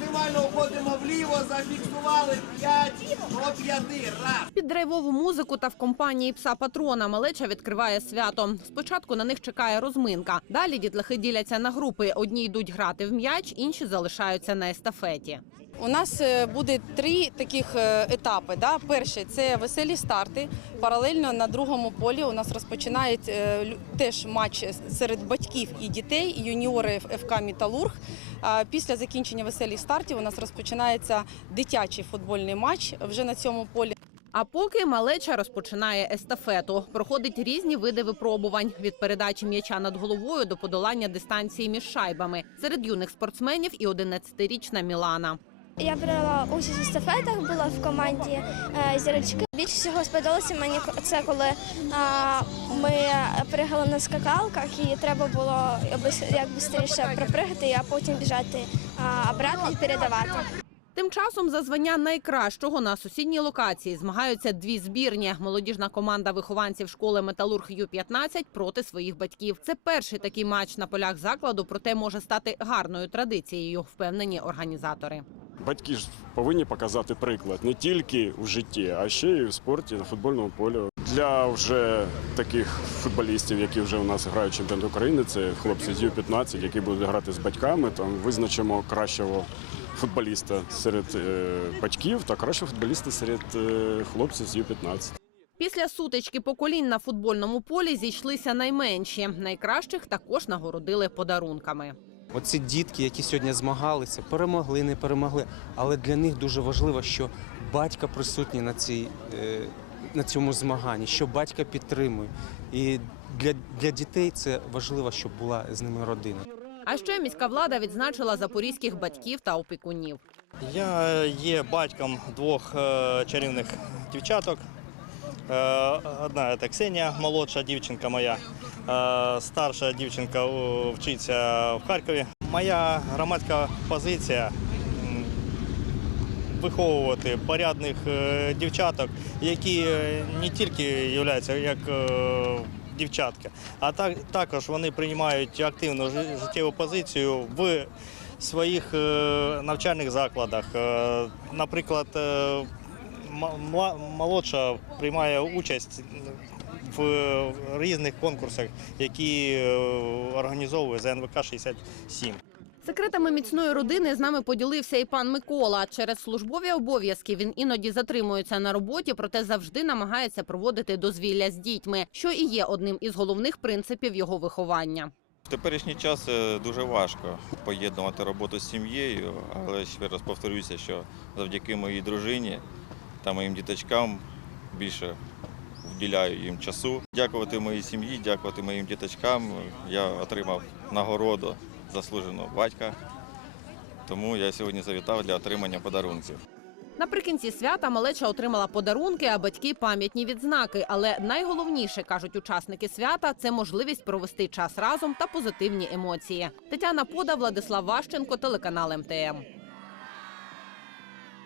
Максимально входимо вліво, зафіксували 5 до 5. Раз. Під драйвову музику та в компанії пса патрона малеча відкриває свято. Спочатку на них чекає розминка. Далі дітлахи діляться на групи. Одні йдуть грати в м'яч, інші залишаються на естафеті. У нас е, буде три таких е, етапи. Да? Перший це веселі старти. Паралельно на другому полі у нас розпочинають е, теж матч серед батьків і дітей, юніори ФК Міталург. Після закінчення веселих стартів у нас розпочинається дитячий футбольний матч вже на цьому полі. А поки малеча розпочинає естафету, проходить різні види випробувань від передачі м'яча над головою до подолання дистанції між шайбами серед юних спортсменів і 11-річна Мілана. Я брала участь у естафетах, була в команді е, зірочки. Більше всього сподобалося мені це, коли е, ми пригали на скакалках, і треба було як швидше пропригати, а потім біжати обратно і передавати. Тим часом за звання найкращого на сусідній локації змагаються дві збірні. Молодіжна команда вихованців школи Металург Ю-15 проти своїх батьків. Це перший такий матч на полях закладу, проте може стати гарною традицією, впевнені організатори. Батьки ж повинні показати приклад не тільки в житті, а ще й в спорті на футбольному полі. Для вже таких футболістів, які вже у нас грають чемпіонат України, це хлопці з Ю-15, які будуть грати з батьками. Там визначимо кращого футболіста серед е, батьків та кращого футболіста серед е, хлопців з Ю-15. Після сутички поколінь на футбольному полі зійшлися найменші. Найкращих також нагородили подарунками. Оці дітки, які сьогодні змагалися, перемогли, не перемогли. Але для них дуже важливо, що батько присутній на, цій, е, на цьому змаганні, що батька підтримує. І для, для дітей це важливо, щоб була з ними родина. А ще міська влада відзначила запорізьких батьків та опікунів. Я є батьком двох е, чарівних дівчаток. Е, Одна це Ксенія, молодша дівчинка моя. Е, Старша дівчинка вчиться в Харкові. Моя громадська позиція виховувати порядних е, дівчаток, які е, не тільки являються як дівчатки, а так, також вони приймають активну життєву позицію в своїх навчальних закладах. Наприклад, молодша приймає участь в різних конкурсах, які е, організовує ЗНВК 67. Секретами міцної родини з нами поділився і пан Микола. Через службові обов'язки він іноді затримується на роботі, проте завжди намагається проводити дозвілля з дітьми, що і є одним із головних принципів його виховання. В теперішній час е, дуже важко поєднувати роботу з сім'єю, але ще раз повторюся, що завдяки моїй дружині та моїм діточкам більше вділяю їм часу. Дякувати моїй сім'ї, дякувати моїм діточкам. Я отримав нагороду заслуженого батька, тому я сьогодні завітав для отримання подарунків. Наприкінці свята малеча отримала подарунки, а батьки пам'ятні відзнаки. Але найголовніше кажуть учасники свята це можливість провести час разом та позитивні емоції. Тетяна Пода, Владислав Ващенко, телеканал МТМ.